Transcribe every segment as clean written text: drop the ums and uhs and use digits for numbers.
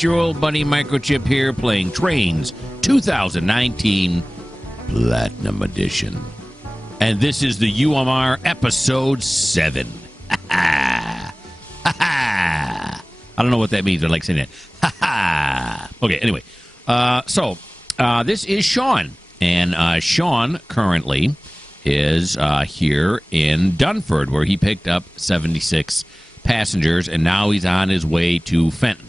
It's your old buddy Mikerowchip here playing Trainz 2019 Platinum Edition. And this is the UMR Episode 7. I don't know what that means. I like saying that. Okay, anyway. So this is Sean. And Sean currently is here in Dunford, where he picked up 76 passengers, and now he's on his way to Fenton.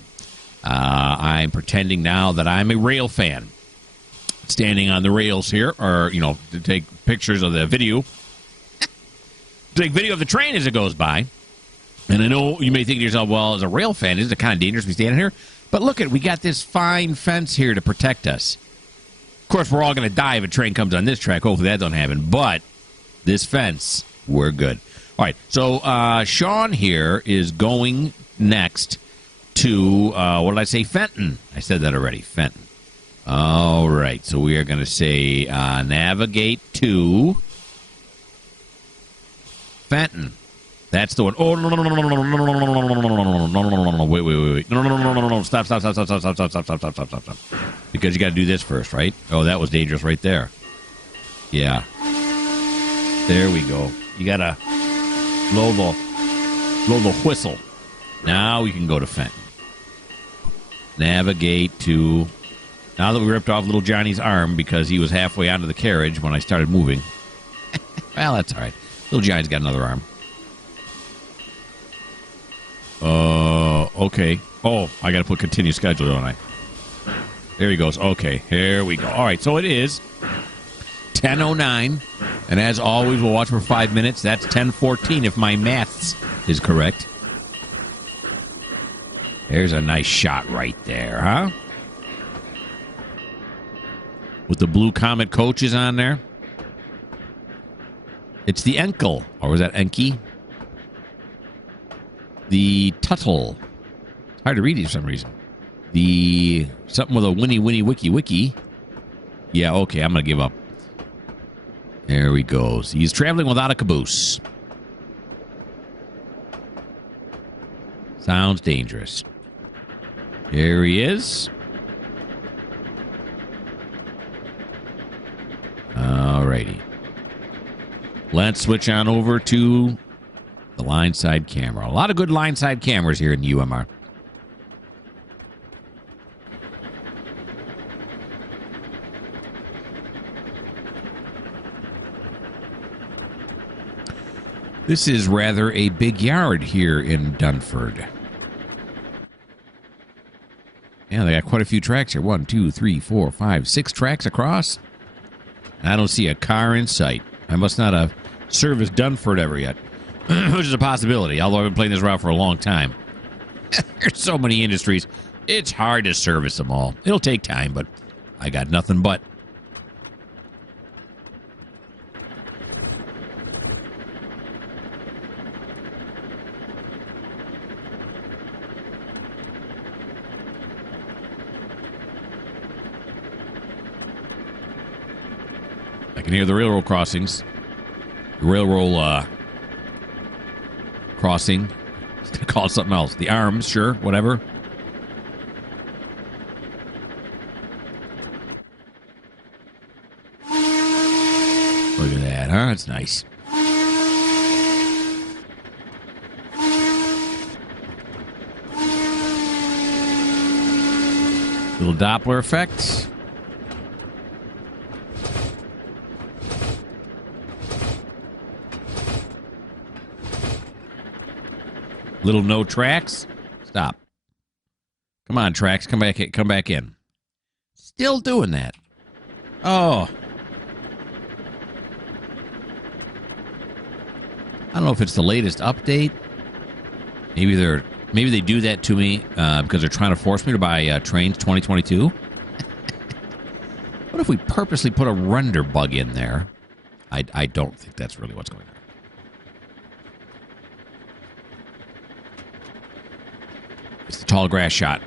I'm pretending now that I'm a rail fan, standing on the rails here, or, you know, to take pictures of the video. Take video of the train as it goes by. And I know you may think to yourself, well, as a rail fan, isn't it kind of dangerous to be standing here? But look, we got this fine fence here to protect us. Of course, we're all going to die if a train comes on this track. Hopefully that don't happen. But this fence, we're good. All right, so Sean here is going next to, what did I say? Fenton. I said that already, Fenton. All right, so we are going to say navigate to Fenton. That's the one. Oh, no, wait. No. Stop. Because you got to do this first, right? Oh, that was dangerous right there. Yeah. There we go. You got to blow the whistle. Now we can go to Fenton. Navigate to... Now that we ripped off little Johnny's arm because he was halfway onto the carriage when I started moving. Well, that's all right. Little Johnny's got another arm. Okay. Oh, I got to put continue schedule, don't I? There he goes. Okay, here we go. All right, so it is 10:09, and as always, we'll watch for 5 minutes. That's 10:14 if my maths is correct. There's a nice shot right there, huh? With the blue Comet coaches on there. It's the Enkel, or was that Enki? The Tuttle. It's hard to read for some reason. The something with a winnie wiki. Yeah, okay, I'm going to give up. There he goes. He's traveling without a caboose. Sounds dangerous. Here he is. Alrighty. Let's switch on over to the line side camera. A lot of good line side cameras here in UMR. This is rather a big yard here in Dunford. Yeah, they got quite a few tracks here. 1, 2, 3, 4, 5, 6 tracks across. I don't see a car in sight. I must not have serviced Dunford ever yet, which is a possibility, although I've been playing this route for a long time. There's so many industries. It's hard to service them all. It'll take time, but I got nothing but. I can hear the railroad crossings. The railroad crossing. Call it something else. The arms, sure, whatever. Look at that, huh? It's nice. Little Doppler effect. Little no tracks. Stop. Come on, tracks. Come back in. Still doing that. Oh. I don't know if it's the latest update. Maybe they do that to me because they're trying to force me to buy Trainz 2022. What if we purposely put a render bug in there? I don't think that's really what's going on. It's the tall grass shot.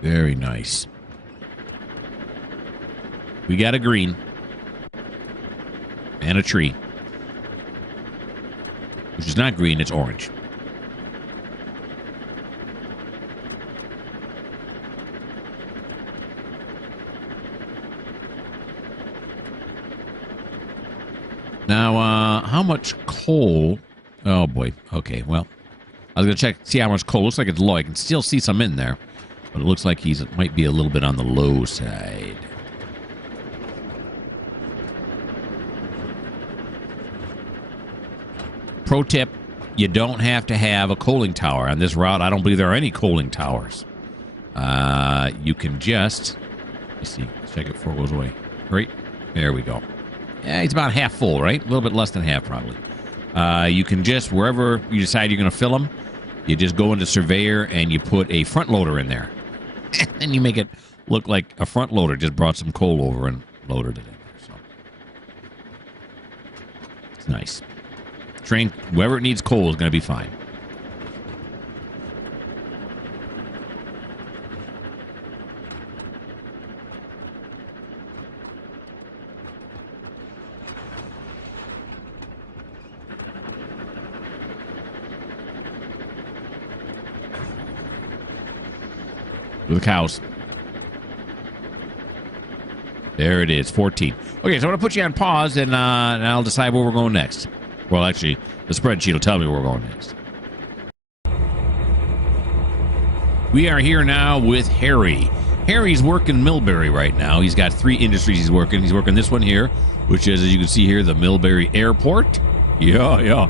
Very nice. We got a green. And a tree. Which is not green, it's orange. Now, how much coal? Oh, boy. Okay, well, I was going to check, see how much coal. Looks like it's low. I can still see some in there. But it looks like he might be a little bit on the low side. Pro tip, you don't have to have a coaling tower. On this route, I don't believe there are any coaling towers. You can just... Let's see. Check it before it goes away. Right? There we go. Yeah, it's about half full, right? A little bit less than half, probably. You can just, wherever you decide you're going to fill them, you just go into Surveyor and you put a front loader in there. And you make it look like a front loader just brought some coal over and loaded it in there. So it's nice. Train, whoever it needs coal is going to be fine. With the cows. There it is, 14. Okay, so I'm going to put you on pause, and I'll decide where we're going next. Well, actually, the spreadsheet will tell me where we're going next. We are here now with Harry. Harry's working Millbury right now. He's got 3 industries he's working. He's working this one here, which is, as you can see here, the Millbury Airport. Yeah.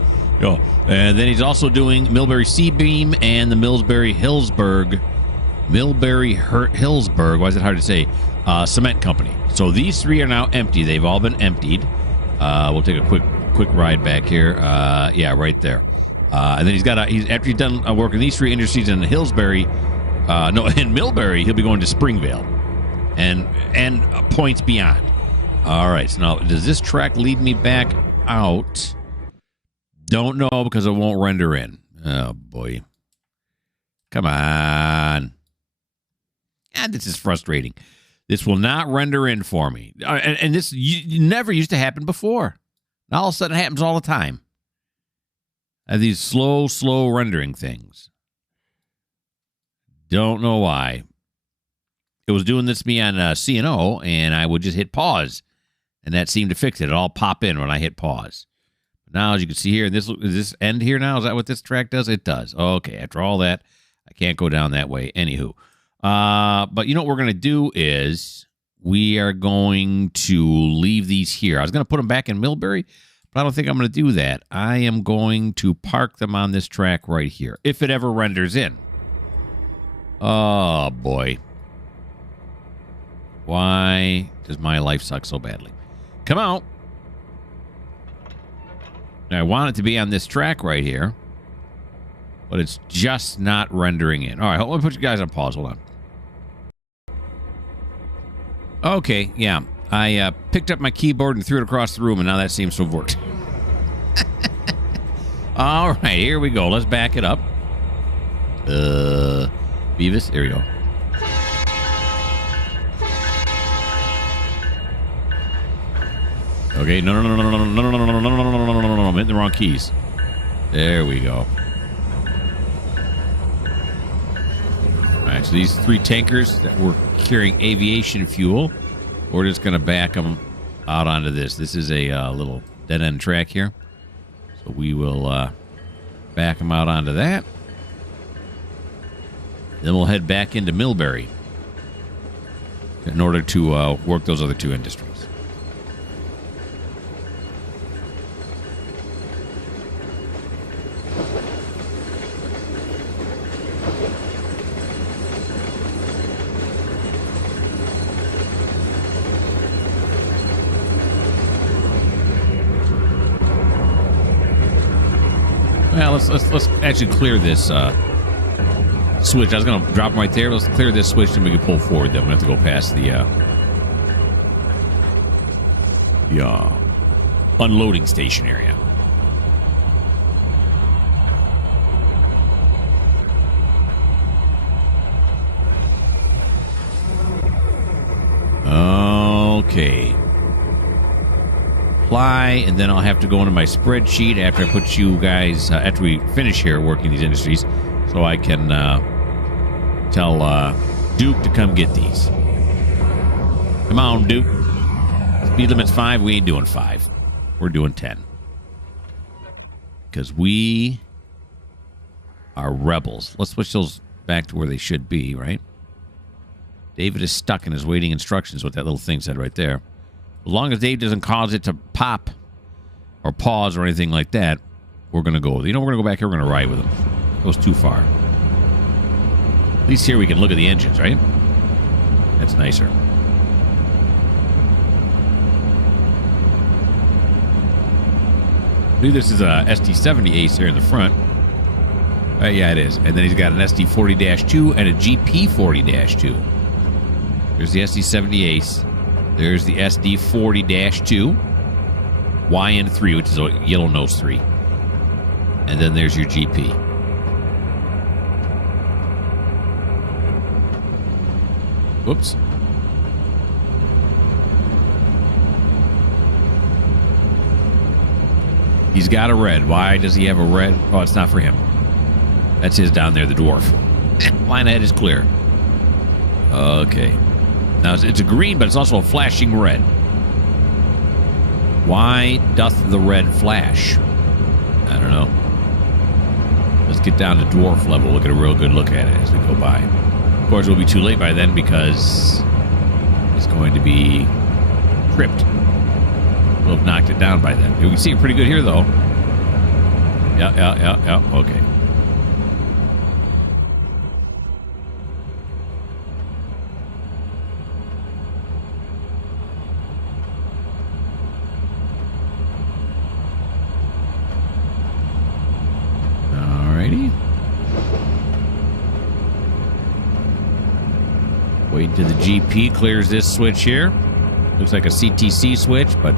And then he's also doing Millbury Seabeam and the Hillsburg, why is it hard to say, cement company. So these 3 are now empty. They've all been emptied. We'll take a quick ride back here. Yeah, right there. And then after he's done working these 3 industries in Millbury, he'll be going to Springvale and points beyond. All right, so now does this track lead me back out? Don't know, because it won't render in. Oh boy, come on. This is frustrating. This will not render in for me. And this never used to happen before. Now all of a sudden it happens all the time. I have these slow rendering things. Don't know why. It was doing this to me on CNO, and I would just hit pause. And that seemed to fix it. It'd all pop in when I hit pause. Now, as you can see here, does this end here now? Is that what this track does? It does. Okay, after all that, I can't go down that way. Anywho. But you know what we're going to do is we are going to leave these here. I was going to put them back in Millbury, but I don't think I'm going to do that. I am going to park them on this track right here, if it ever renders in. Oh, boy. Why does my life suck so badly? Come out. Now, I want it to be on this track right here, but it's just not rendering in. All right, let me put you guys on pause. Hold on. Okay, yeah. I picked up my keyboard and threw it across the room, and now that seems to have worked. All right, here we go. Let's back it up. Beavis, there we go. Okay, no, I'm hitting the wrong keys. There we go. All right, so these 3 tankers that were carrying aviation fuel, we're just going to back them out onto this. This is a little dead-end track here. So we will back them out onto that. Then we'll head back into Millbury in order to work those other 2 industries. Well, let's actually clear this switch. I was going to drop them right there. Let's clear this switch and we can pull forward. Then we have to go past the unloading station area. Okay. Apply, and then I'll have to go into my spreadsheet after I put you guys, after we finish here working these industries, so I can tell Duke to come get these. Come on, Duke. Speed limit's 5. We ain't doing 5. We're doing 10. Because we are rebels. Let's switch those back to where they should be, right? David is stuck in his waiting instructions, what that little thing said right there. As long as Dave doesn't cause it to pop or pause or anything like that, we're going to go. You know, we're going to go back here. We're going to ride with him. It goes too far. At least here we can look at the engines, right? That's nicer. I believe this is a SD70 Ace here in the front. Yeah, it is. And then he's got an SD40-2 and a GP40-2. There's the SD70 Ace. There's the SD40-2. YN3, which is a yellow nose 3. And then there's your GP. Whoops. He's got a red. Why does he have a red? Oh, it's not for him. That's his down there, the dwarf. Line ahead is clear. Okay. Now, it's a green, but it's also a flashing red. Why doth the red flash? I don't know. Let's get down to dwarf level. We'll get a real good look at it as we go by. Of course, we'll be too late by then because it's going to be tripped. We'll have knocked it down by then. We can see it pretty good here, though. Yeah. Okay. Alrighty. Wait until the GP clears this switch here. Looks like a CTC switch, but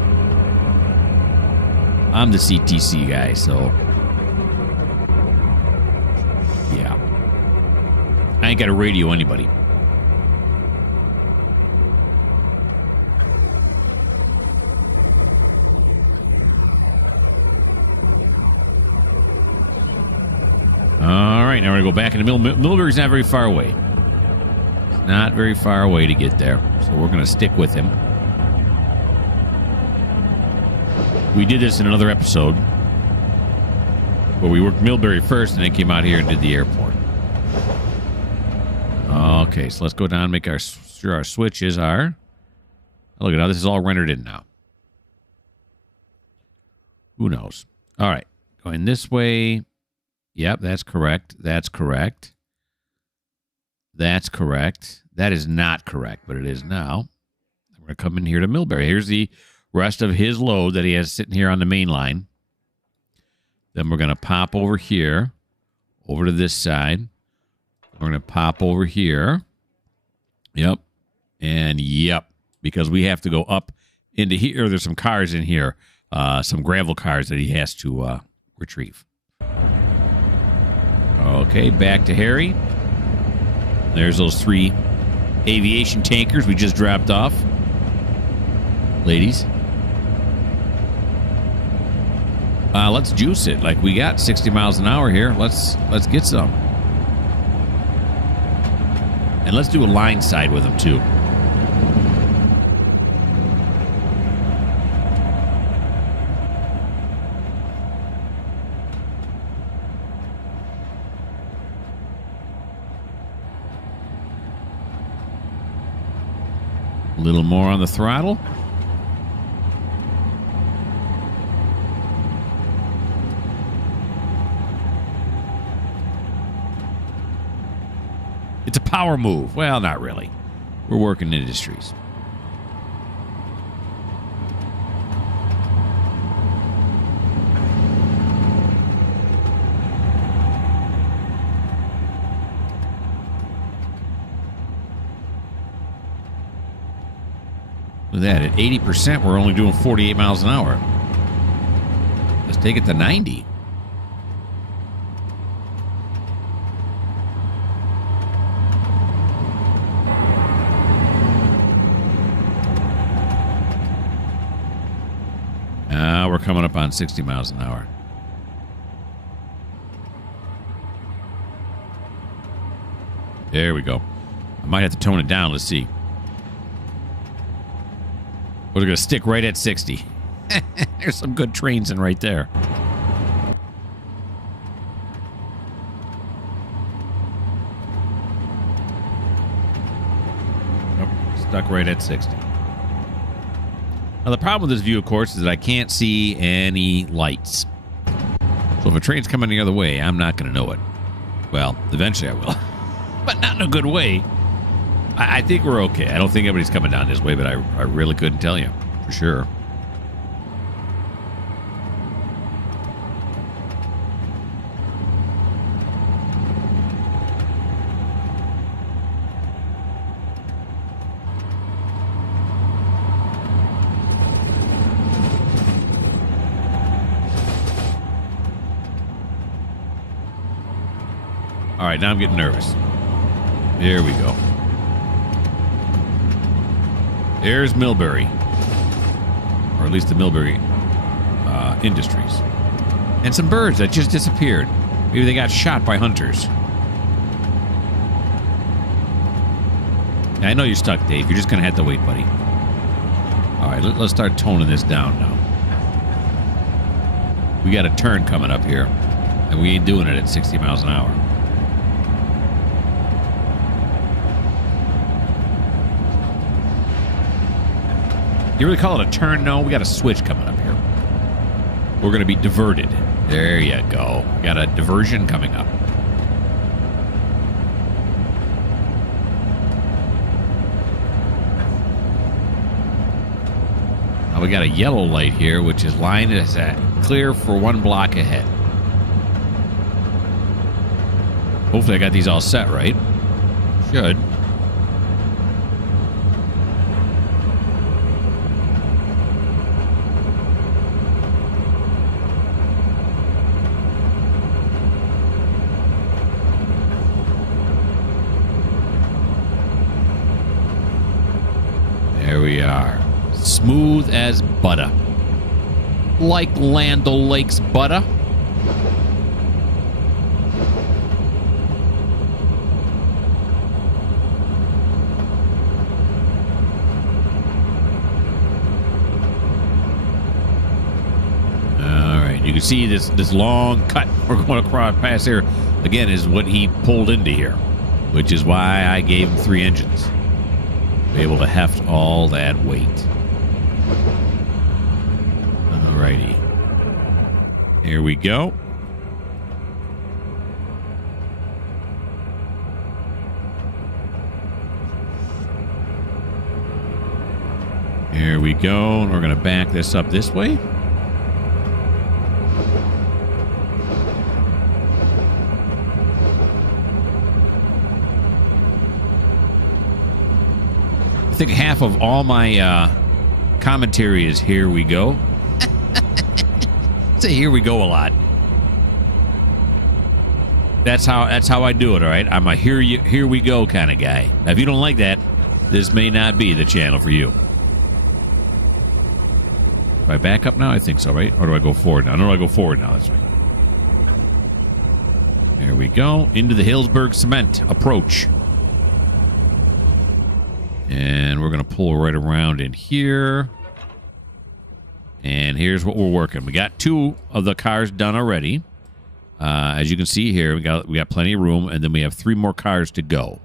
I'm the CTC guy, so yeah. I ain't got to radio anybody. All right, now we're going to go back into Milbury's not very far away. Not very far away to get there, so we're going to stick with him. We did this in another episode where we worked Millbury first and then came out here and did the airport. Okay, so let's go down and make sure our switches are. Look at now, this is all rendered in now. Who knows? All right, going this way. Yep, that's correct. That's correct. That's correct. That is not correct, but it is now. We're going to come in here to Millbury. Here's the rest of his load that he has sitting here on the main line. Then we're going to pop over here, over to this side. We're going to pop over here. Yep. And yep. Because we have to go up into here. There's some cars in here. Some gravel cars that he has to retrieve. Okay, back to Harry. There's those 3 aviation tankers we just dropped off. Ladies. Let's juice it. Like, we got 60 miles an hour here. Let's get some. And let's do a line side with them, too. A little more on the throttle. It's a power move. Well, not really. We're working industries. Look at that. At 80%, we're only doing 48 miles an hour. Let's take it to 90. We're coming up on 60 miles an hour. There we go. I might have to tone it down. Let's see. We're going to stick right at 60. There's some good Trainz in right there. Nope, stuck right at 60. Now, the problem with this view, of course, is that I can't see any lights. So if a train's coming the other way, I'm not going to know it. Well, eventually I will. But not in a good way. I think we're okay. I don't think anybody's coming down this way, but I really couldn't tell you for sure. All right, now I'm getting nervous. There we go. There's Millbury. Or at least the Millbury Industries. And some birds that just disappeared. Maybe they got shot by hunters. Yeah, I know you're stuck, Dave. You're just going to have to wait, buddy. All right, let's start toning this down now. We got a turn coming up here. And we ain't doing it at 60 miles an hour. You really call it a turn? No, we got a switch coming up here. We're going to be diverted. There you go. We got a diversion coming up. Now we got a yellow light here, which is lined as clear for 1 block ahead. Hopefully I got these all set right. Should. There we are. Smooth as butter. Like Land O'Lakes butter. Alright, you can see this long cut we're going across past here again is what he pulled into here, which is why I gave him 3 engines. Be able to heft all that weight. Alrighty. Here we go. Here we go. And we're going to back this up this way. I think half of all my commentary is here we go. Say here we go a lot. That's how I do it, all right? I'm a here we go kind of guy. Now, if you don't like that, this may not be the channel for you. Do I back up now? I think so, right? Or do I go forward now? No, I go forward now. That's right. There we go. Into the Hillsburg Cement approach. And we're going to pull right around in here. And here's what we're working. We got 2 of the cars done already. As you can see here, we got plenty of room, and then we have 3 more cars to go.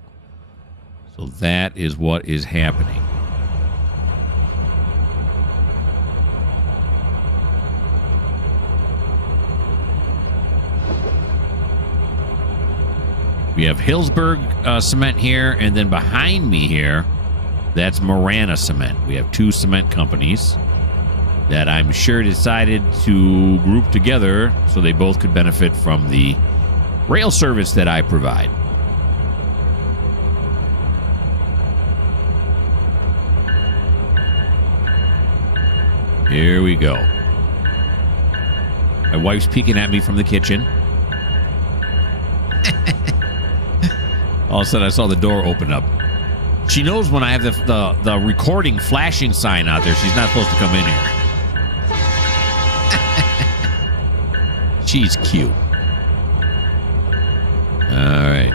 So that is what is happening. We have Hillsburg Cement here, and then behind me here, that's Marana Cement. We have 2 cement companies that I'm sure decided to group together so they both could benefit from the rail service that I provide. Here we go. My wife's peeking at me from the kitchen. All of a sudden, I saw the door open up. She knows when I have the recording flashing sign out there, she's not supposed to come in here. She's cute. All right.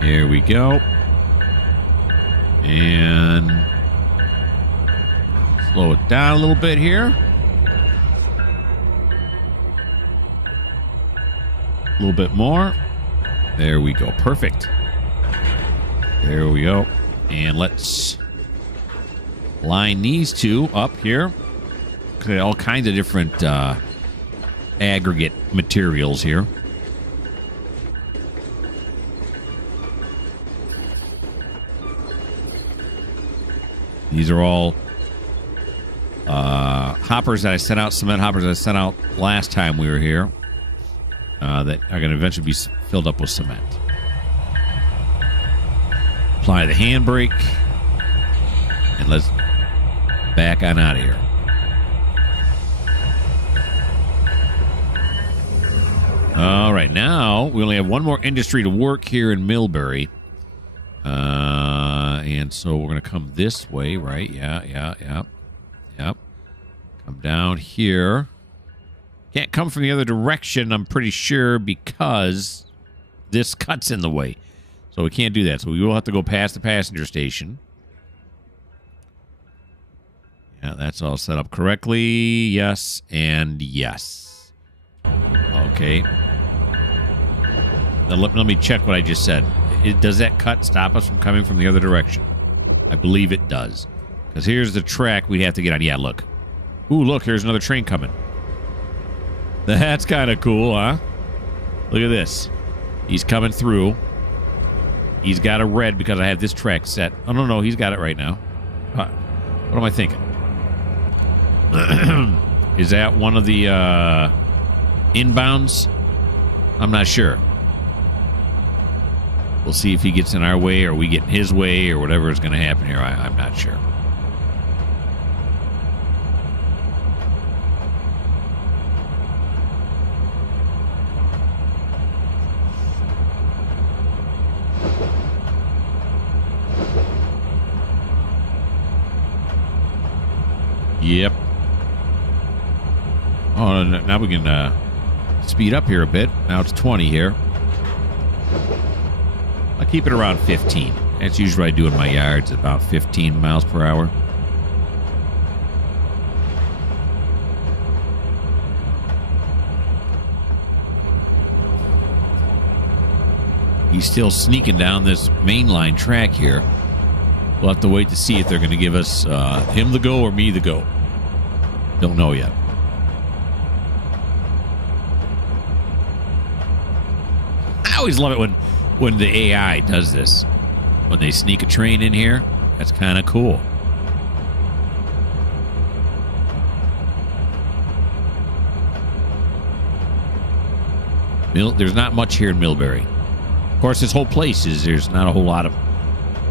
Here we go. And slow it down a little bit here. A little bit more. There we go. Perfect. There we go. And let's line these two up here. All kinds of different aggregate materials here. These are all hoppers that I sent out, cement hoppers that I sent out last time we were here that are going to eventually be filled up with cement. Apply the handbrake, and let's back on out of here. All right, now we only have one more industry to work here in Millbury. And so we're going to come this way, right? Yeah. Come down here. Can't come from the other direction, I'm pretty sure, because this cut's in the way. So we can't do that. So we will have to go past the passenger station. Yeah, that's all set up correctly. Yes, and yes. Okay. Now let me check what I just said. Does that cut stop us from coming from the other direction? I believe it does. Because here's the track we'd have to get on. Yeah, look. Ooh, look, here's another train coming. That's kind of cool, huh? Look at this. He's coming through. He's got a red because I have this track set. Oh, no, he's got it right now. What am I thinking? Is that one of the inbounds? I'm not sure. We'll see if he gets in our way or we get in his way or whatever is going to happen here. I'm not sure. Yep. Oh, now we can speed up here a bit. Now it's 20 here. I'll keep it around 15. That's usually what I do in my yards, about 15 miles per hour. He's still sneaking down this mainline track here. We'll have to wait to see if they're going to give us him the go or me the go. Don't know yet. I always love it when the AI does this. When they sneak a train in here, that's kind of cool. There's not much here in Millbury. Of course, this whole place there's not a whole lot of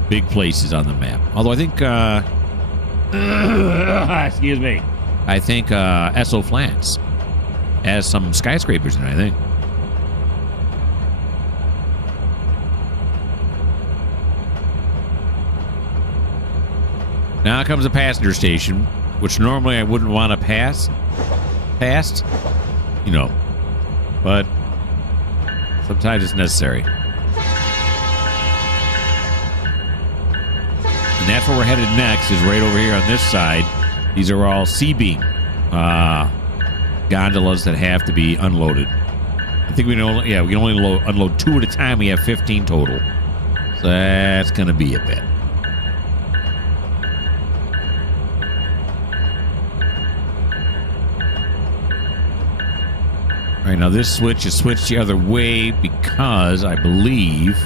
big places on the map. Although I think, excuse me, I think Esso Flats has some skyscrapers in it, I think. Now comes a passenger station, which normally I wouldn't want to pass past, you know, but sometimes it's necessary. And that's where we're headed next, is right over here on this side. These are all C-beam gondolas that have to be unloaded. I think we can only unload 2 at a time. We have 15 total. So that's going to be a bit. All right, now this switch is switched the other way because I believe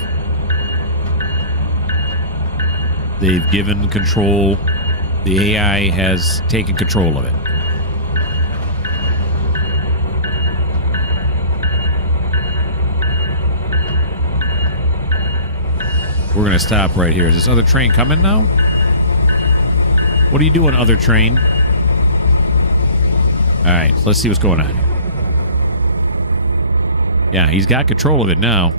they've given control. The AI has taken control of it. We're going to stop right here. Is this other train coming now? What are you doing, other train? All right, so let's see what's going on here. Yeah, he's got control of it now.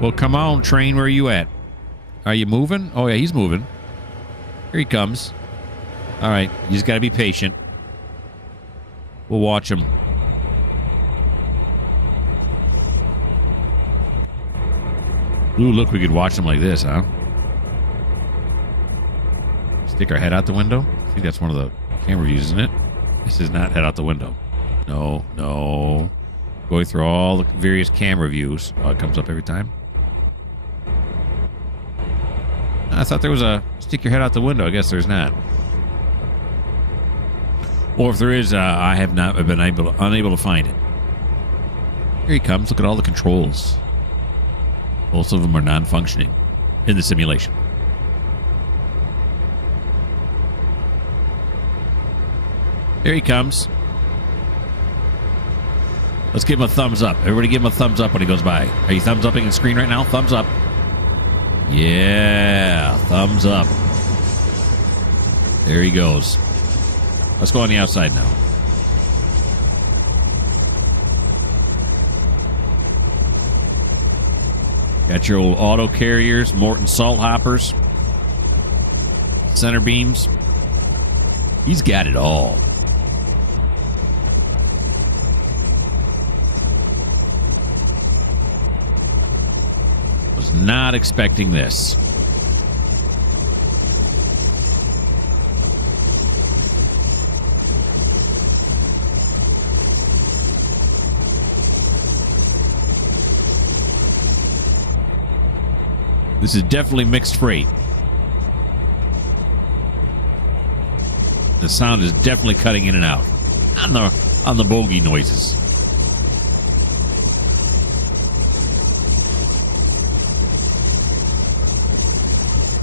Well, come on, train. Where are you at? Are you moving? Oh, yeah, he's moving. Here he comes. All right, you just got to be patient. We'll watch him. Ooh, look, we could watch him like this, huh? Stick our head out the window? I think that's one of the camera views, isn't it? This is not head out the window. No, no. Going through all the various camera views. Oh, it comes up every time. I thought there was a stick your head out the window. I guess there's not. Or if there is, I have not been unable to find it. Here he comes. Look at all the controls. Most of them are non-functioning in the simulation. There he comes. Let's give him a thumbs up. Everybody give him a thumbs up when he goes by. Are you thumbs upping the screen right now? Thumbs up. Yeah, thumbs up. There he goes. Let's go on the outside now. Got your old auto carriers, Morton salt hoppers, center beams. He's got it all. Was not expecting this. This is definitely mixed freight. The sound is definitely cutting in and out on the bogey noises.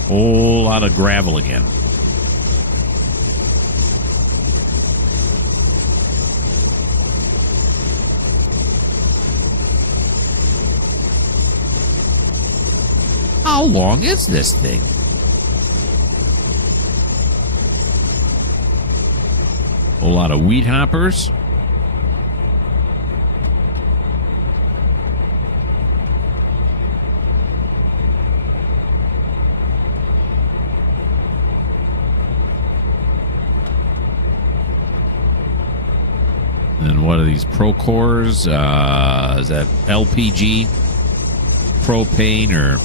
Whole lot of gravel again. How long is this thing? A lot of wheat hoppers. And what are these Procores? Is that LPG? Propane or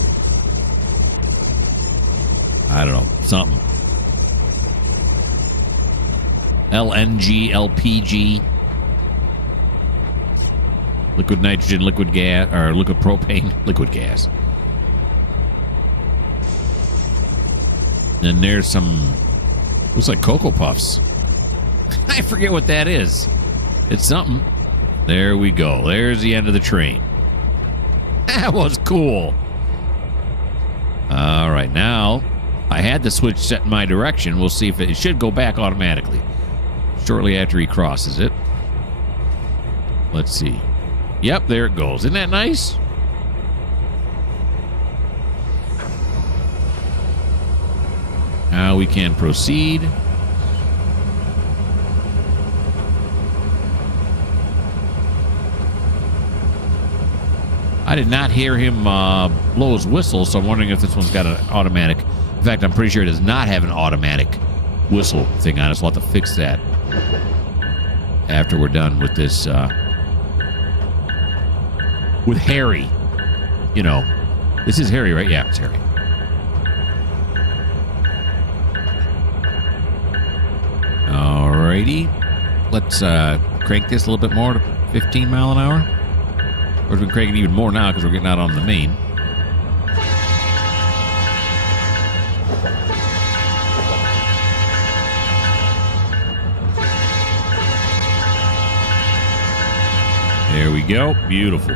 I don't know, something. LNG, LPG. Liquid nitrogen, liquid gas, or liquid propane, liquid gas. And there's some, looks like Cocoa Puffs. I forget what that is. It's something. There we go. There's the end of the train. That was cool. All right, now I had the switch set in my direction. We'll see if it should go back automatically shortly after he crosses it. Let's see. Yep, there it goes. Isn't that nice? Now we can proceed. I did not hear him blow his whistle, so I'm wondering if this one's got an automatic. In fact, I'm pretty sure it does not have an automatic whistle thing on it, so we'll have to fix that after we're done with this. With Harry. You know, this is Harry, right? Yeah, it's Harry. Alrighty. Let's crank this a little bit more to 15 mile an hour. Or we've been cranking even more now because we're getting out on the main. There we go. Beautiful.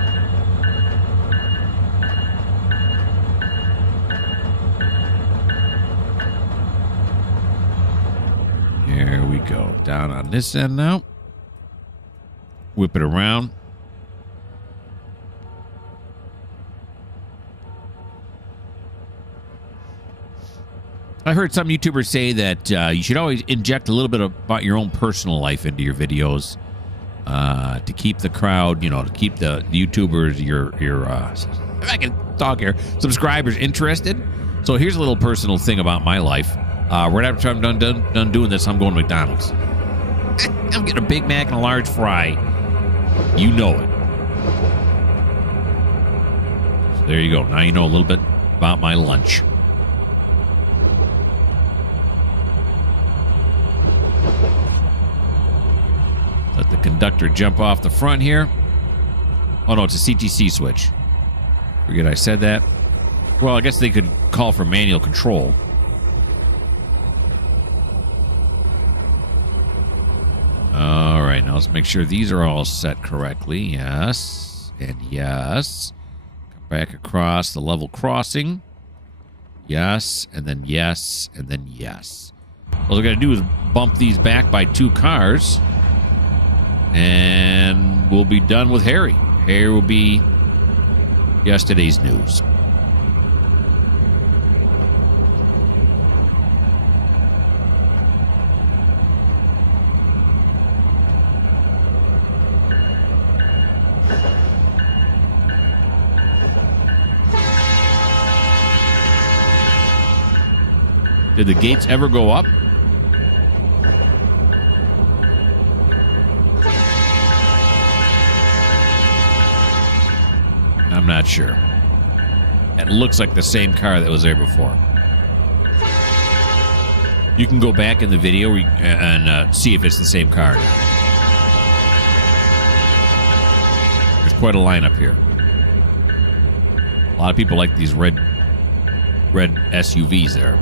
There we go. Down on this end now. Whip it around. I heard some YouTubers say that you should always inject a little bit about your own personal life into your videos to keep the crowd, you know, to keep the YouTubers, your if I can talk here, subscribers interested. So here's a little personal thing about my life. Right after I'm done doing this, I'm going to McDonald's. I'm getting a Big Mac and a large fry. You know it. So there you go. Now you know a little bit about my lunch. Let the conductor jump off the front here. Oh, no, it's a CTC switch. Forget I said that. Well, I guess they could call for manual control. All right, now let's make sure these are all set correctly. Yes, and yes. Come back across the level crossing. Yes, and then yes, and then yes. All we got to do is bump these back by 2 cars, and we'll be done with Harry. Harry will be yesterday's news. Did the gates ever go up? I'm not sure. It looks like the same car that was there before. You can go back in the video and see if it's the same car. There's quite a lineup here. A lot of people like these red SUVs there.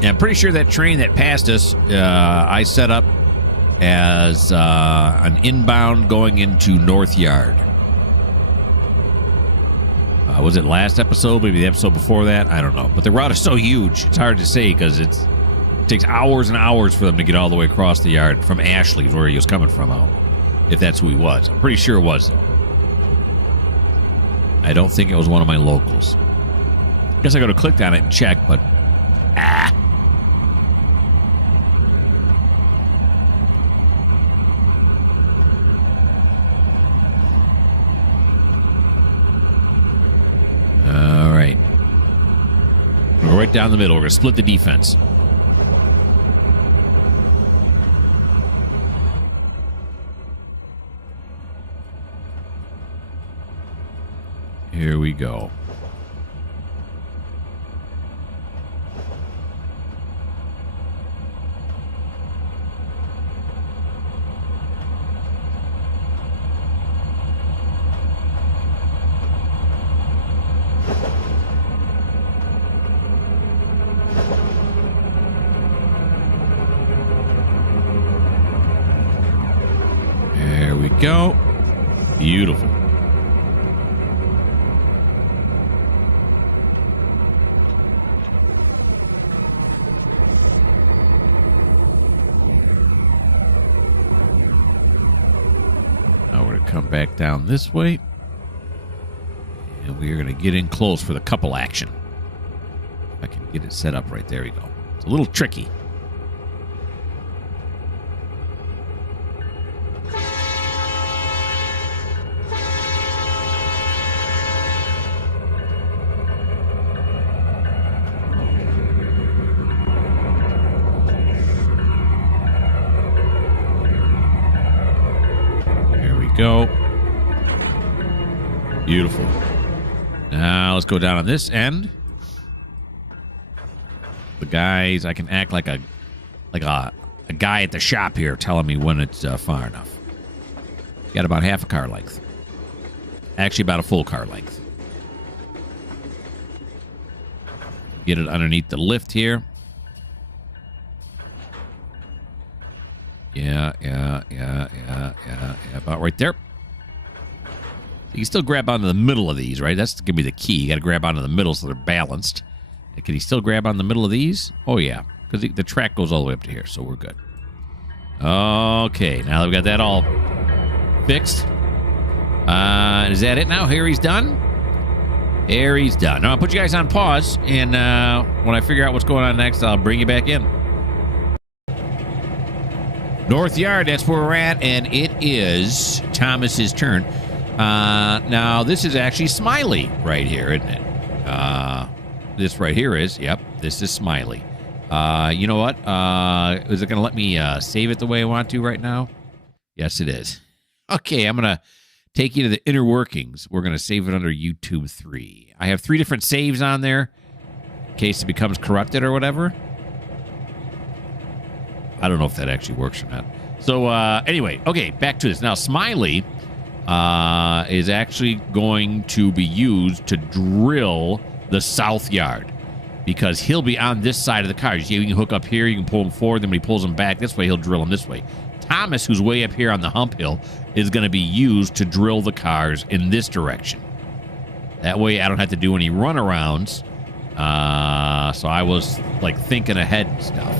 Yeah, I'm pretty sure that train that passed us, I set up as an inbound going into North Yard. Was it last episode? Maybe the episode before that? I don't know. But the route is so huge, it's hard to say because it takes hours and hours for them to get all the way across the yard from Ashley, where he was coming from. I don't know if that's who he was. I'm pretty sure it was, though. I don't think it was one of my locals. Guess I could have clicked on it and checked, but all right. We're right down the middle. We're going to split the defense. Here we go. There we go. Beautiful. Come back down this way, and we are going to get in close for the couple action. If I can get it set up right there, we go. It's a little tricky. Go. Beautiful. Now let's go down on this end. The guys, I can act like a guy at the shop here telling me when it's far enough. Got about half a car length. Actually, about a full car length. Get it underneath the lift here. Yeah. About right there. You can still grab onto the middle of these, right? That's going to be the key. You got to grab onto the middle so they're balanced. Can he still grab on the middle of these? Oh, yeah. Because the track goes all the way up to here, so we're good. Okay, now that we've got that all fixed. Is that it now? Harry's done? Harry's done. Now, I'll put you guys on pause, and when I figure out what's going on next, I'll bring you back in. North Yard, that's where we're at, and it is Thomas's turn. Now, this is actually Smiley right here, isn't it? This right here is, yep, this is Smiley. You know what? Is it going to let me save it the way I want to right now? Yes, it is. Okay, I'm going to take you to the inner workings. We're going to save it under YouTube 3. I have 3 different saves on there in case it becomes corrupted or whatever. I don't know if that actually works or not. So, anyway, okay, back to this. Now, Smiley is actually going to be used to drill the south yard because he'll be on this side of the car. You can hook up here, you can pull him forward, then when he pulls him back this way, he'll drill him this way. Thomas, who's way up here on the hump hill, is going to be used to drill the cars in this direction. That way I don't have to do any runarounds. So I was, like, thinking ahead and stuff.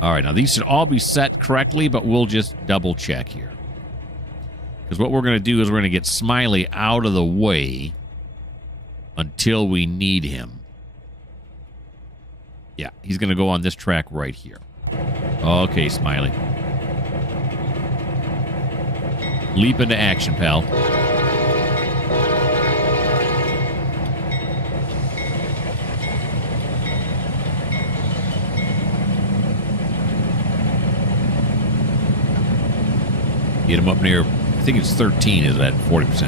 All right, now these should all be set correctly, but we'll just double check here. Because what we're going to do is we're going to get Smiley out of the way until we need him. Yeah, he's going to go on this track right here. Okay, Smiley. Leap into action, pal. Get him up near, I think it's 13 is at 40%.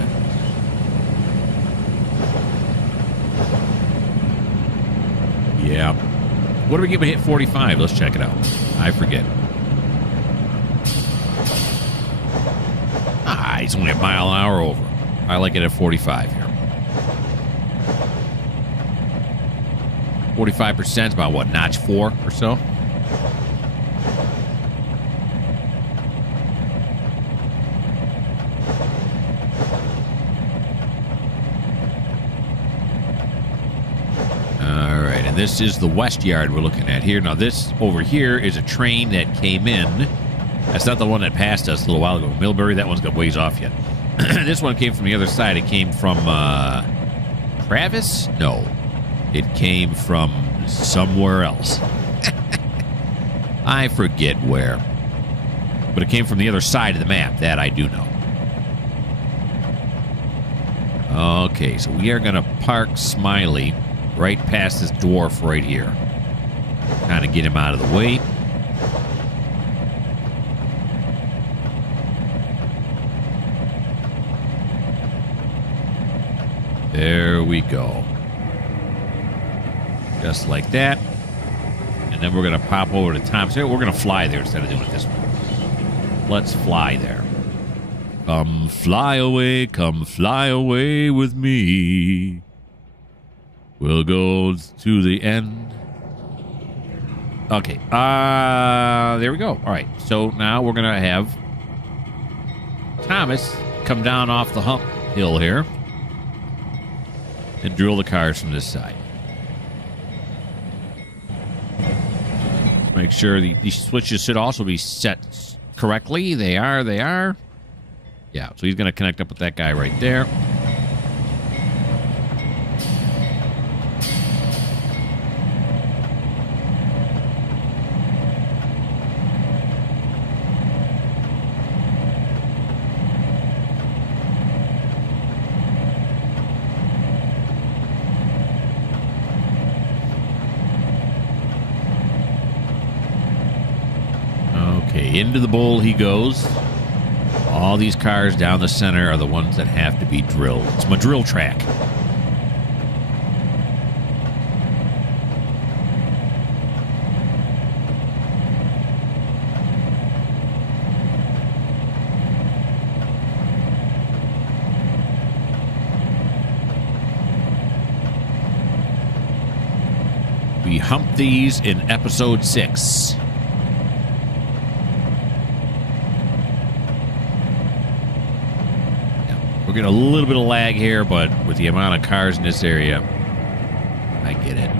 Yeah. What do we get when we hit 45? Let's check it out. I forget. Ah, he's only a mile an hour over. I like it at 45 here. 45% is about, what, notch 4 or so? This is the west yard we're looking at here. Now, this over here is a train that came in. That's not the one that passed us a little while ago. Millbury, that one's got ways off yet. This one came from the other side. It came from Travis? No. It came from somewhere else. I forget where. But it came from the other side of the map. That I do know. Okay, so we are going to park Smiley right past this dwarf right here. Kind of get him out of the way. There we go. Just like that. And then we're going to pop over to Tom's. We're going to fly there instead of doing it this way. Let's fly there. Come fly away with me. We'll go to the end. Okay. There we go. All right. So now we're going to have Thomas come down off the hump hill here and drill the cars from this side. Let's make sure these switches should also be set correctly. They are. Yeah. So he's going to connect up with that guy right there. Into the bowl he goes. All these cars down the center are the ones that have to be drilled. It's my drill track. We humped these in episode 6. We're getting a little bit of lag here, but with the amount of cars in this area, I get it.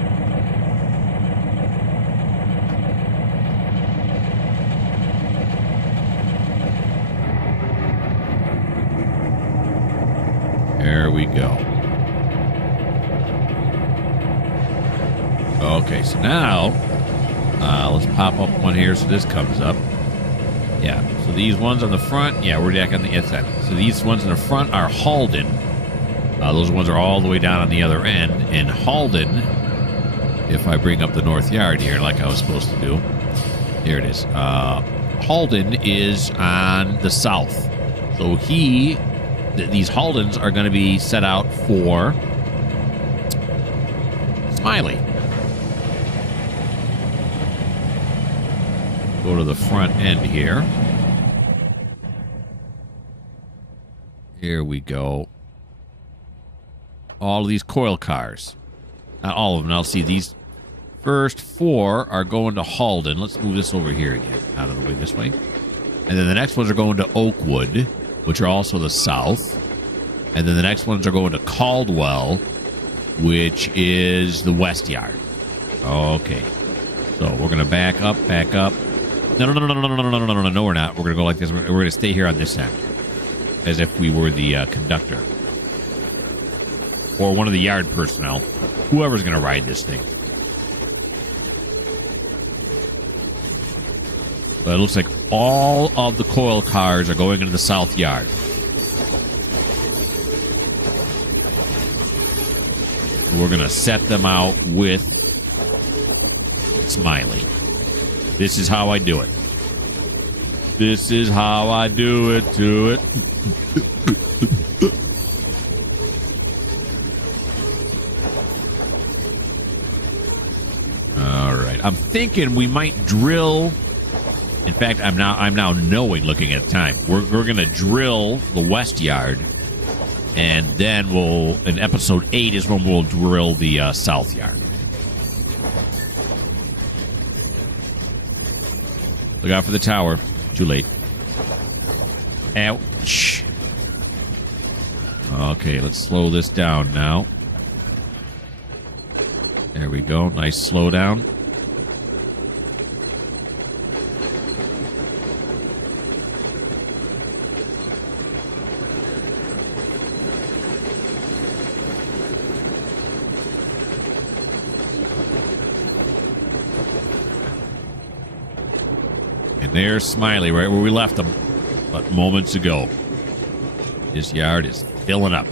There we go. Okay, so now let's pop up one here so this comes up. Yeah, so these ones on the front, yeah, we're back on the inside. So these ones in the front are Halden. Those ones are all the way down on the other end. And Halden, if I bring up the north yard here like I was supposed to do, here it is. Halden is on the south. So these Haldens are going to be set out for Smiley. Go to the front end here. Here we go. All of these coil cars. Not all of them. Now, see, these first 4 are going to Halden. Let's move this over here again, out of the way this way. And then the next ones are going to Oakwood, which are also the south. And then the next ones are going to Caldwell, which is the west yard. Okay. So we're going to back up. No, we're not. We're going to go like this. We're going to stay here on this end, as if we were the conductor. Or one of the yard personnel. Whoever's going to ride this thing. But it looks like all of the coil cars are going into the south yard. We're going to set them out with Smiley. This is how I do it. This is how I do it to it. All right. I'm thinking we might drill. In fact, I'm now knowing, looking at the time, we're going to drill the west yard, and then in episode 8 is when we'll drill the south yard. Look out for the tower. Too late. Ouch. Okay, let's slow this down now. There we go. Nice slow down. And there's Smiley right where we left him but moments ago. This yard is filling up.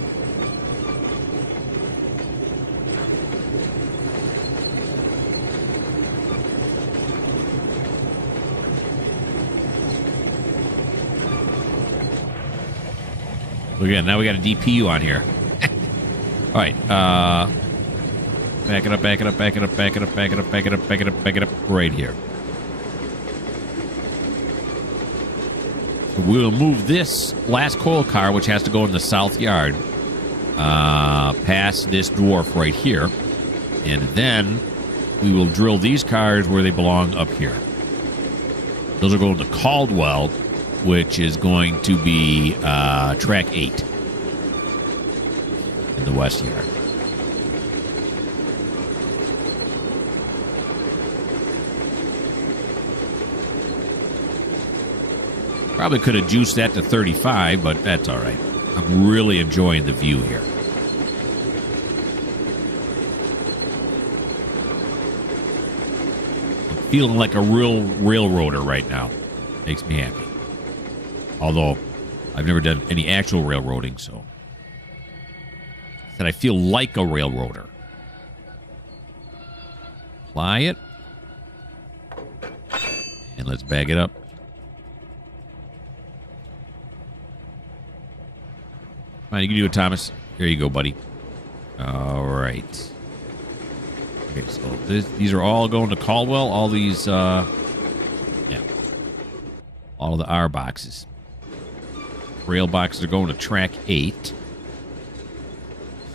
Look at, now we got a DPU on here. All right. Back it up, back it up, back it up, back it up, back it up, back it up, back it up, back it up, right here. We'll move this last coil car, which has to go in the south yard, past this dwarf right here. And then we will drill these cars where they belong up here. Those are going to Caldwell, which is going to be track 8 in the west yard. Probably could have juiced that to 35, but that's all right. I'm really enjoying the view here. I'm feeling like a real railroader right now. Makes me happy. Although, I've never done any actual railroading, so. Said I feel like a railroader. Apply it. And let's bag it up. Come on, you can do it, Thomas. Here you go, buddy. All right. Okay, so these are all going to Caldwell. All these, yeah. All of the R boxes. Rail boxes are going to track 8.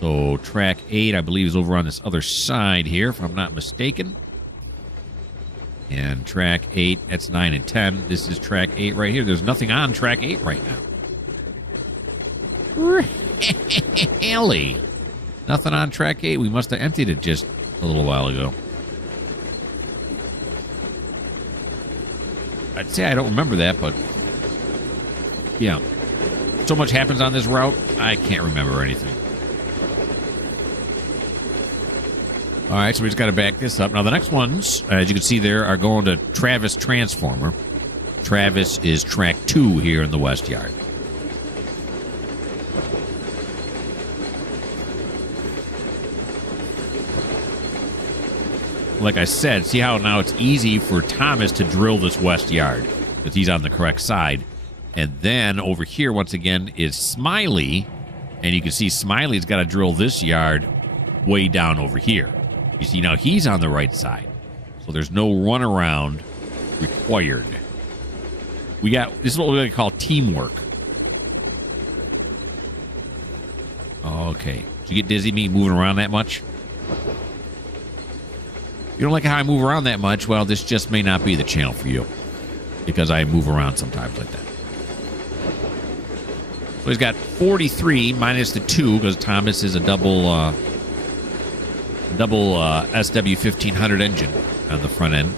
So track 8, I believe, is over on this other side here, if I'm not mistaken. And track 8, that's 9 and 10. This is track 8 right here. There's nothing on track 8 right now. Really? Nothing on track 8. We must have emptied it just a little while ago. I'd say I don't remember that, but yeah. So much happens on this route, I can't remember anything. All right, so we just got to back this up. Now, the next ones, as you can see there, are going to Travis Transformer. Travis is track 2 here in the West Yard. Like I said, see how now it's easy for Thomas to drill this West Yard because he's on the correct side. And then over here, once again, is Smiley. And you can see Smiley's got to drill this yard way down over here. You see, now he's on the right side. So there's no runaround required. We got, this is what we call teamwork. Okay. Did you get dizzy me moving around that much? You don't like how I move around that much? Well, this just may not be the channel for you. Because I move around sometimes like that. So he's got 43 minus the 2 because Thomas is a double SW1500 engine on the front end.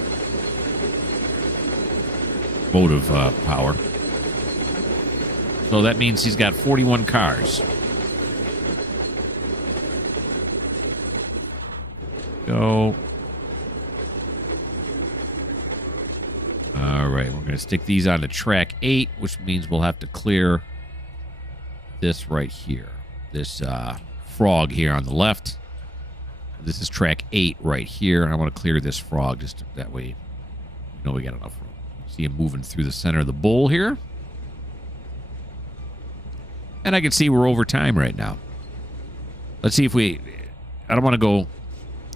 Motive power. So that means he's got 41 cars. Go. All right, we're going to stick these onto track 8, which means we'll have to clear this right here. This frog here on the left. This is track 8 right here. And I want to clear this frog just that way you know we got enough room. See him moving through the center of the bowl here. And I can see we're over time right now. Let's see if we... I don't want to go...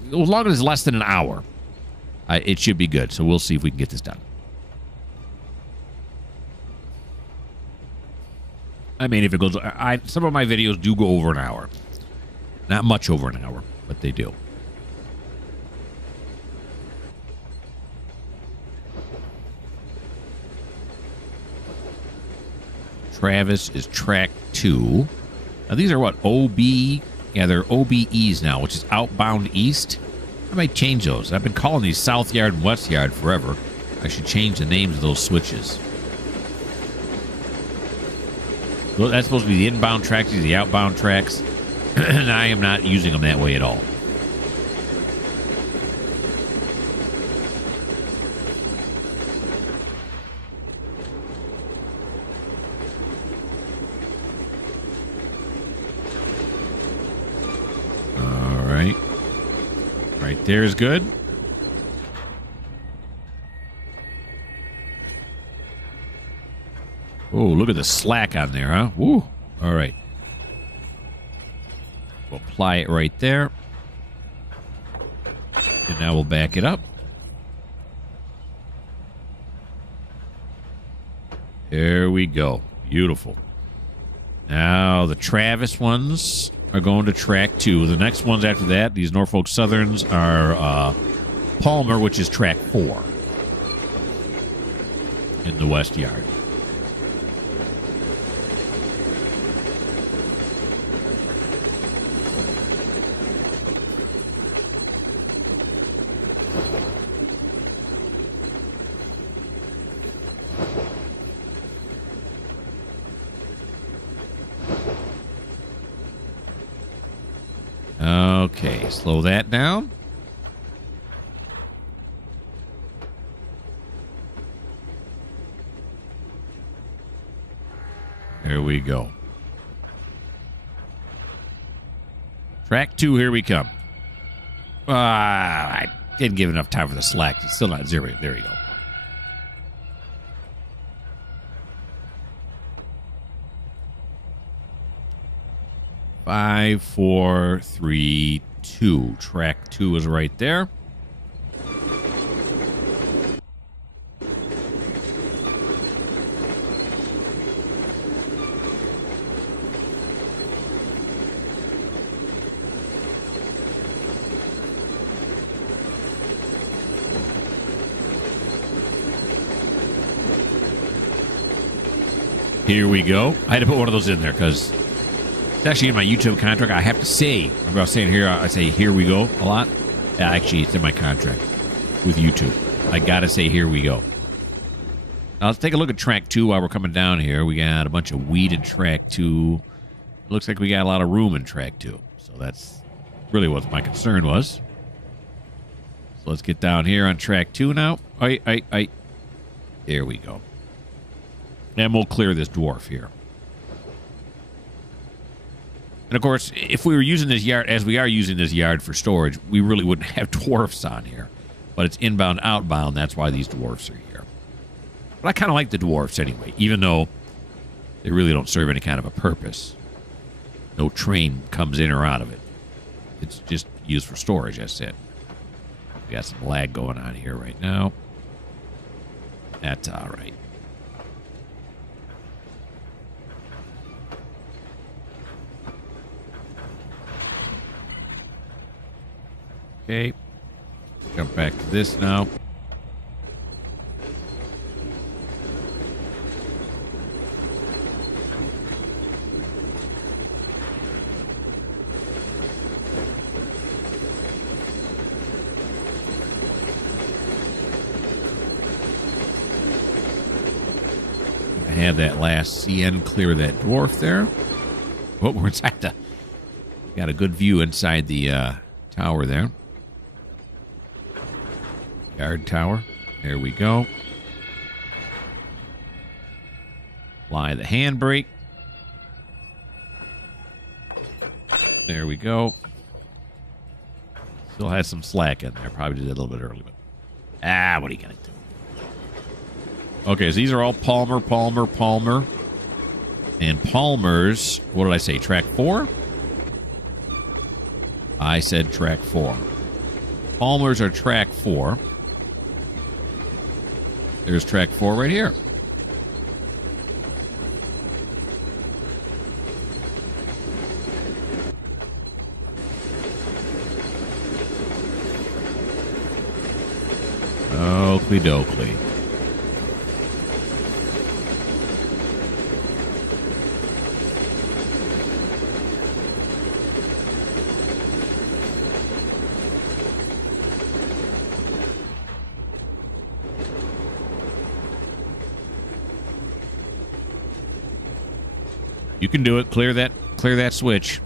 As long as it's less than an hour, it should be good. So we'll see if we can get this done. I mean, if it goes... some of my videos do go over an hour. Not much over an hour, but they do. Travis is track 2. Now, these are what? OB... Yeah, they're OBEs now, which is outbound east. I might change those. I've been calling these South Yard and West Yard forever. I should change the names of those switches. Well, that's supposed to be the inbound tracks. These are the outbound tracks. And I am not using them that way at all. Right there is good. Oh, look at the slack on there, huh? Woo. All right. We'll apply it right there. And now we'll back it up. There we go. Beautiful. Now the Travis ones are going to track 2. The next ones after that, these Norfolk Southerns, are Palmer, which is track 4 in the West Yard. Okay, slow that down. There we go. Track 2, here we come. I didn't give enough time for the slack. It's still not zero. There you go. Five, 4, 3, 2. Track 2 is right there. Here we go. I had to put one of those in there because it's actually in my YouTube contract. I have to say, remember I was saying here, I say here we go a lot. Yeah, actually, it's in my contract with YouTube. I got to say here we go. Now, let's take a look at track 2 while we're coming down here. We got a bunch of weed in track 2. It looks like we got a lot of room in track 2. So that's really what my concern was. So let's get down here on track 2 now. There we go. And we'll clear this dwarf here. And, of course, if we were using this yard, as we are using this yard for storage, we really wouldn't have dwarfs on here. But it's inbound, outbound. That's why these dwarfs are here. But I kind of like the dwarfs anyway, even though they really don't serve any kind of a purpose. No train comes in or out of it. It's just used for storage, that's it. We got some lag going on here right now. That's all right. Okay. Jump back to this now. Have that last CN clear that dwarf there. Oh, we're inside the... Got a good view inside the tower there. Guard tower. There we go. Apply the handbrake. There we go. Still has some slack in there. Probably did it a little bit early, but... what are you going to do? Okay, so these are all Palmer. And Palmer's, what did I say, track 4? I said track 4. Palmer's are track 4. There's track 4 right here. Oakley dokley. You can do it. Clear that switch.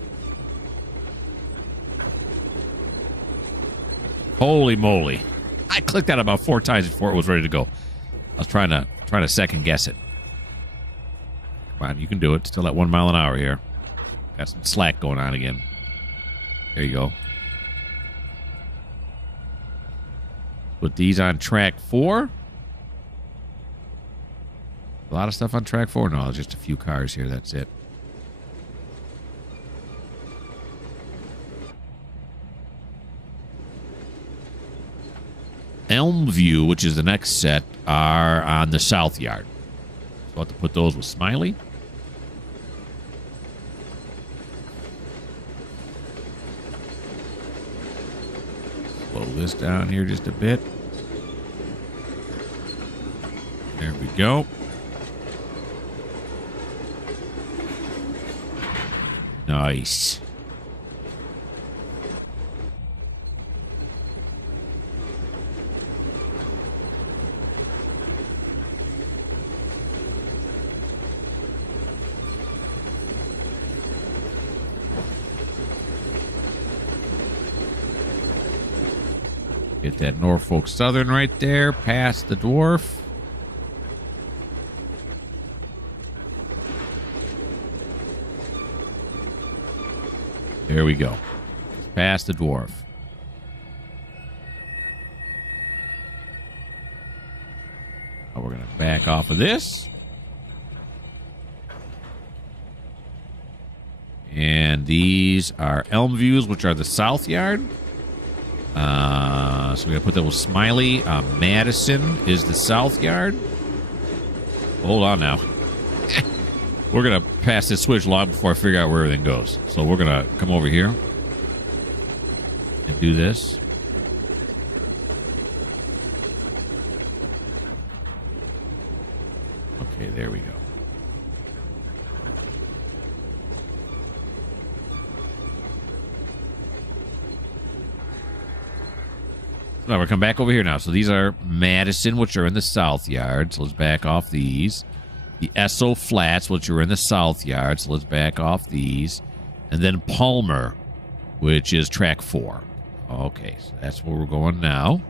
Holy moly. I clicked that about 4 times before it was ready to go. I was trying to second guess it. Come on, you can do it. Still at 1 mile an hour here. Got some slack going on again. There you go. Put these on track 4. A lot of stuff on track 4? No, just a few cars here. That's it. Elmview, which is the next set, are on the south yard. So I'll have to put those with Smiley. Slow this down here just a bit. There we go. Nice. Get that Norfolk Southern right there, past the dwarf. There we go. Past the dwarf. Now we're going to back off of this. And these are Elmviews, which are the south yard. So we're going to put that with Smiley. Madison is the south yard. Hold on now. We're going to pass this switch long before I figure out where everything goes. So we're going to come over here and do this. Okay, there we go. Now we're coming back over here now. So these are Madison, which are in the south yard. So let's back off these. The Esso Flats, which are in the south yard. So let's back off these. And then Palmer, which is track 4. Okay, so that's where we're going now.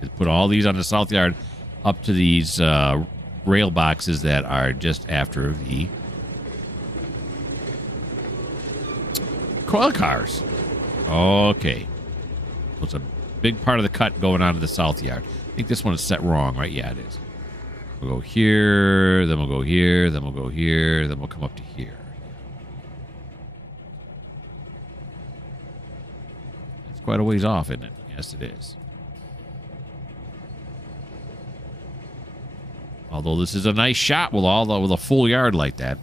Just put all these on the south yard up to these rail boxes that are just after the coil cars. Okay. So it's a big part of the cut going on to the south yard. I think this one is set wrong, right? Yeah, it is. We'll go here, then we'll go here, then we'll go here, then we'll come up to here. It's quite a ways off, isn't it? Yes, it is. Although this is a nice shot with with a full yard like that.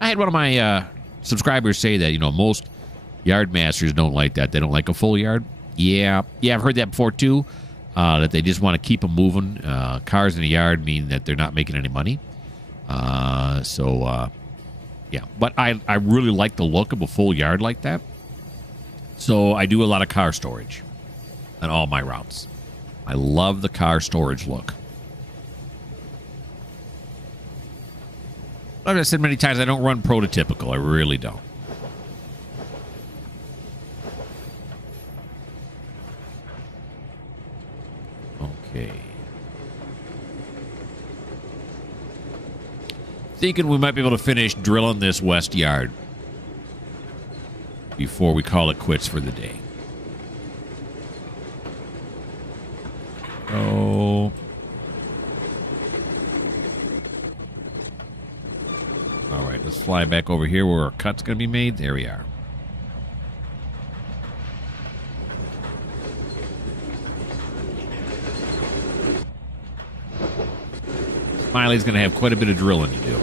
I had one of my subscribers say that, most yard masters don't like that. They don't like a full yard. Yeah, I've heard that before too. That they just want to keep them moving. Cars in the yard mean that they're not making any money. Yeah. But I really like the look of a full yard like that. So I do a lot of car storage on all my routes. I love the car storage look. Like I said many times, I don't run prototypical. I really don't. Okay. Thinking we might be able to finish drilling this west yard before we call it quits for the day. Oh. All right, let's fly back over here where our cut's going to be made. There we are. Smiley's going to have quite a bit of drilling to do.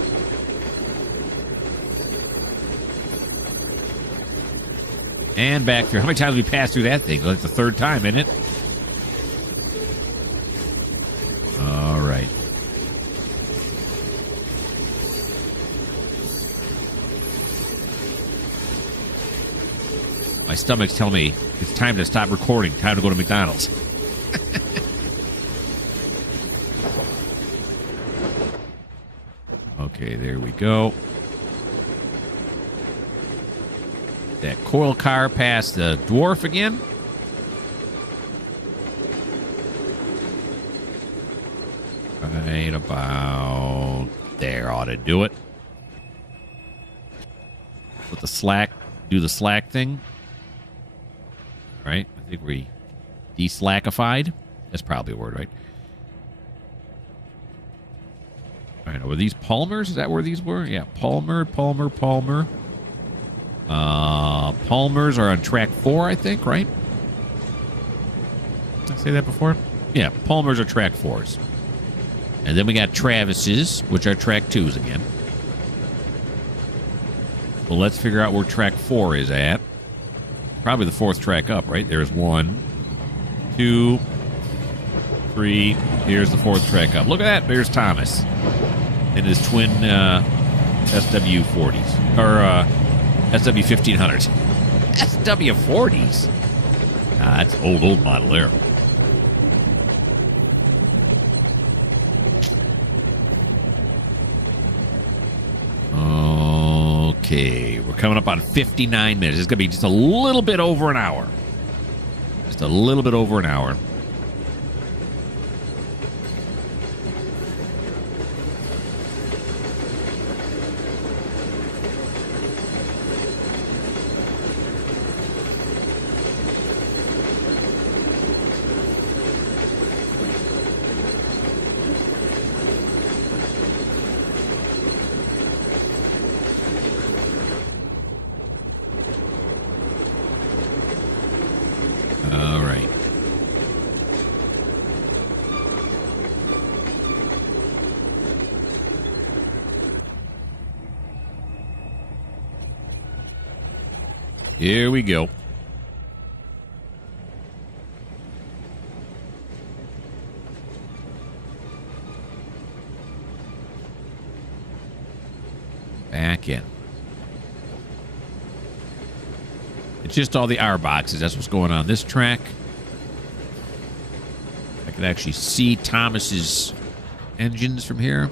And back through. How many times we passed through that thing? Like the third time, isn't it? All right. My stomach's telling me it's time to stop recording. Time to go to McDonald's. Okay, there we go. That coil car past the dwarf again. Right about there ought to do it. With the slack, do the slack thing. All right, I think we deslackified. That's probably a word, right? All right, were these Palmers? Is that where these were? Yeah, Palmer. Palmers are on track 4, I think, right? Did I say that before? Yeah, Palmers are track 4s. And then we got Travis's, which are track 2s again. Well, let's figure out where track 4 is at. Probably the 4th track up, right? There's 1, 2, 3. Here's the 4th track up. Look at that. There's Thomas and his twin SW40s. Or SW1500s. SW40s? Nah, that's old model there. Okay, we're coming up on 59 minutes. It's going to be just a little bit over an hour. Just a little bit over an hour. Here we go. Back in. It's just all the R boxes. That's what's going on this track. I can actually see Thomas's engines from here.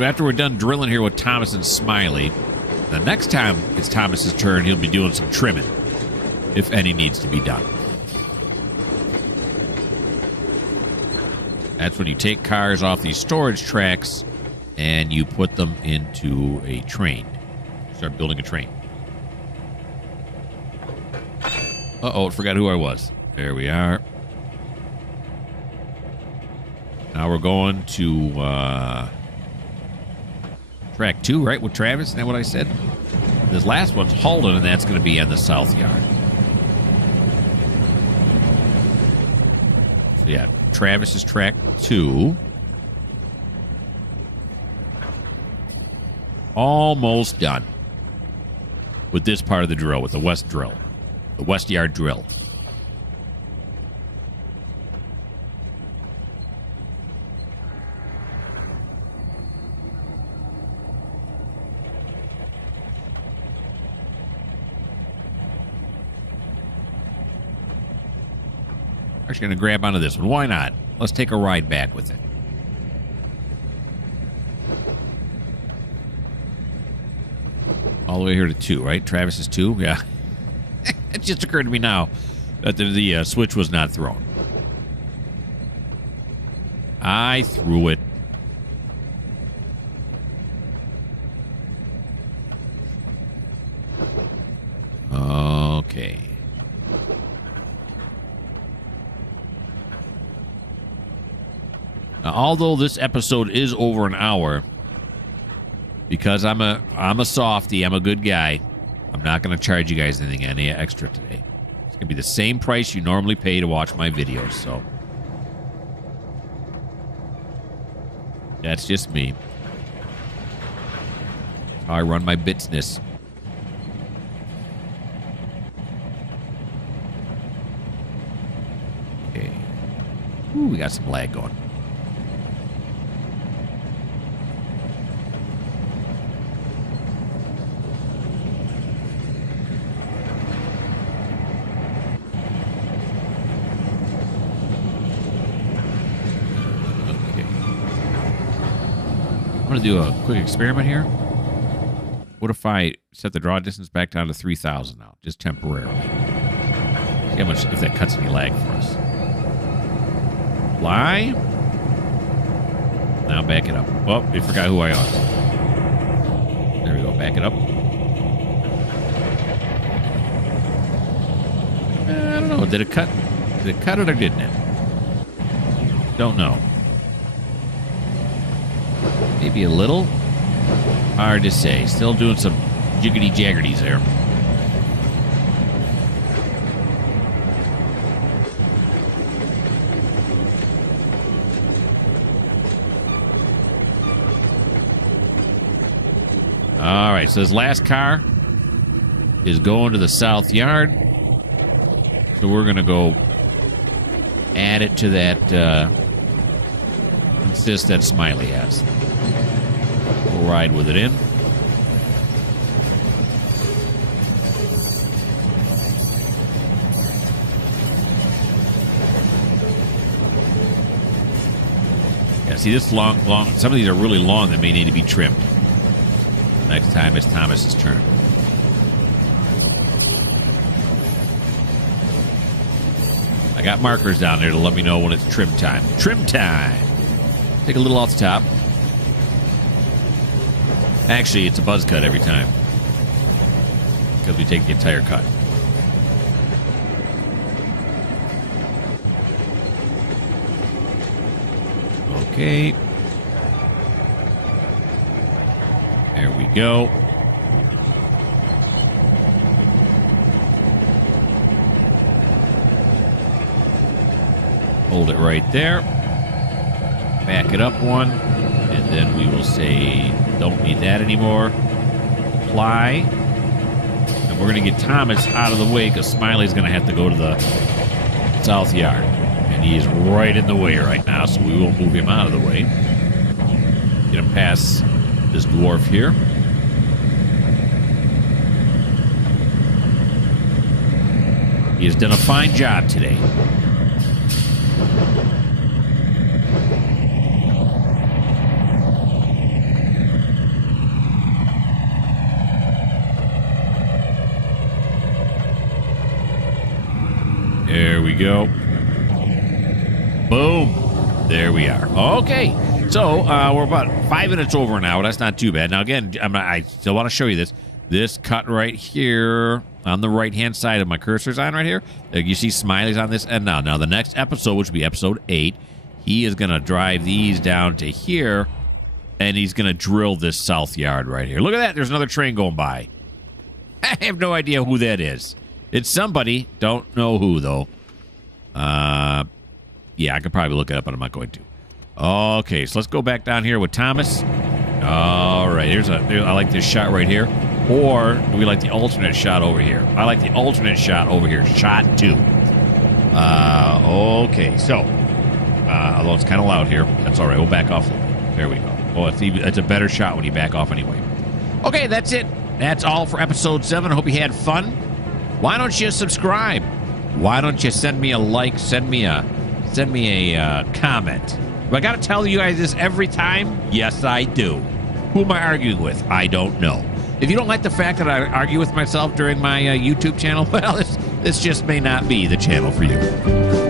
So after we're done drilling here with Thomas and Smiley, the next time it's Thomas's turn, he'll be doing some trimming, if any needs to be done. That's when you take cars off these storage tracks and you put them into a train. Start building a train. Uh-oh, I forgot who I was. There we are. Now we're going to track 2, right, with Travis? Isn't that what I said? This last one's Halden, and that's going to be on the south yard. So, yeah, Travis is track 2. Almost done with this part of the drill, with the west drill. The west yard drill. Actually going to grab onto this one. Why not? Let's take a ride back with it. All the way here to 2, right? Travis is 2? Yeah. It just occurred to me now that the switch was not thrown. I threw it. Okay. Now, although this episode is over an hour, because I'm a softie, I'm a good guy, I'm not going to charge you guys anything any extra today. It's going to be the same price you normally pay to watch my videos, so that's just me. That's how I run my business. Okay. Ooh, we got some lag going. I'm going to do a quick experiment here. What if I set the draw distance back down to 3,000 now, just temporarily? See how much, if that cuts any lag for us. Fly. Now back it up. Oh, we forgot who I am. There we go. Back it up. I don't know. Did it cut? Did it cut it or didn't it? Don't know. Maybe a little. Hard to say. Still doing some jiggity-jaggerties there. All right, so this last car is going to the south yard. So we're going to go add it to that consist that Smiley has. We'll ride with it in. Yeah, see this long. Some of these are really long that may need to be trimmed. Next time it's Thomas's turn. I got markers down there to let me know when it's trim time. Trim time! Take a little off the top. Actually, it's a buzz cut every time, because we take the entire cut. Okay. There we go. Hold it right there. Back it up one. And then we will say, don't need that anymore. Apply. And we're going to get Thomas out of the way because Smiley's going to have to go to the south yard. And he is right in the way right now, so we will move him out of the way. Get him past this dwarf here. He has done a fine job today. go. Boom. There we are. Okay. So we're about 5 minutes over an hour. That's not too bad. Now, again, I still want to show you this. This cut right here on the right-hand side of my cursor's on right here. You see smileys on this end now. Now, the next episode, which will be episode 8, he is going to drive these down to here, and he's going to drill this south yard right here. Look at that. There's another train going by. I have no idea who that is. It's somebody. Don't know who, though. Yeah, I could probably look it up, but I'm not going to. Okay, so let's go back down here with Thomas. All right, I like this shot right here. Or do we like the alternate shot over here? I like the alternate shot over here. Shot 2. Okay, so although it's kind of loud here, that's all right. We'll back off a little bit. There we go. Oh, it's a better shot when you back off anyway. Okay, that's it. That's all for episode 7. I hope you had fun. Why don't you subscribe? Why don't you send me a like? Send me a comment. Do I got to tell you guys this every time? Yes, I do. Who am I arguing with? I don't know. If you don't like the fact that I argue with myself during my YouTube channel, well, this just may not be the channel for you.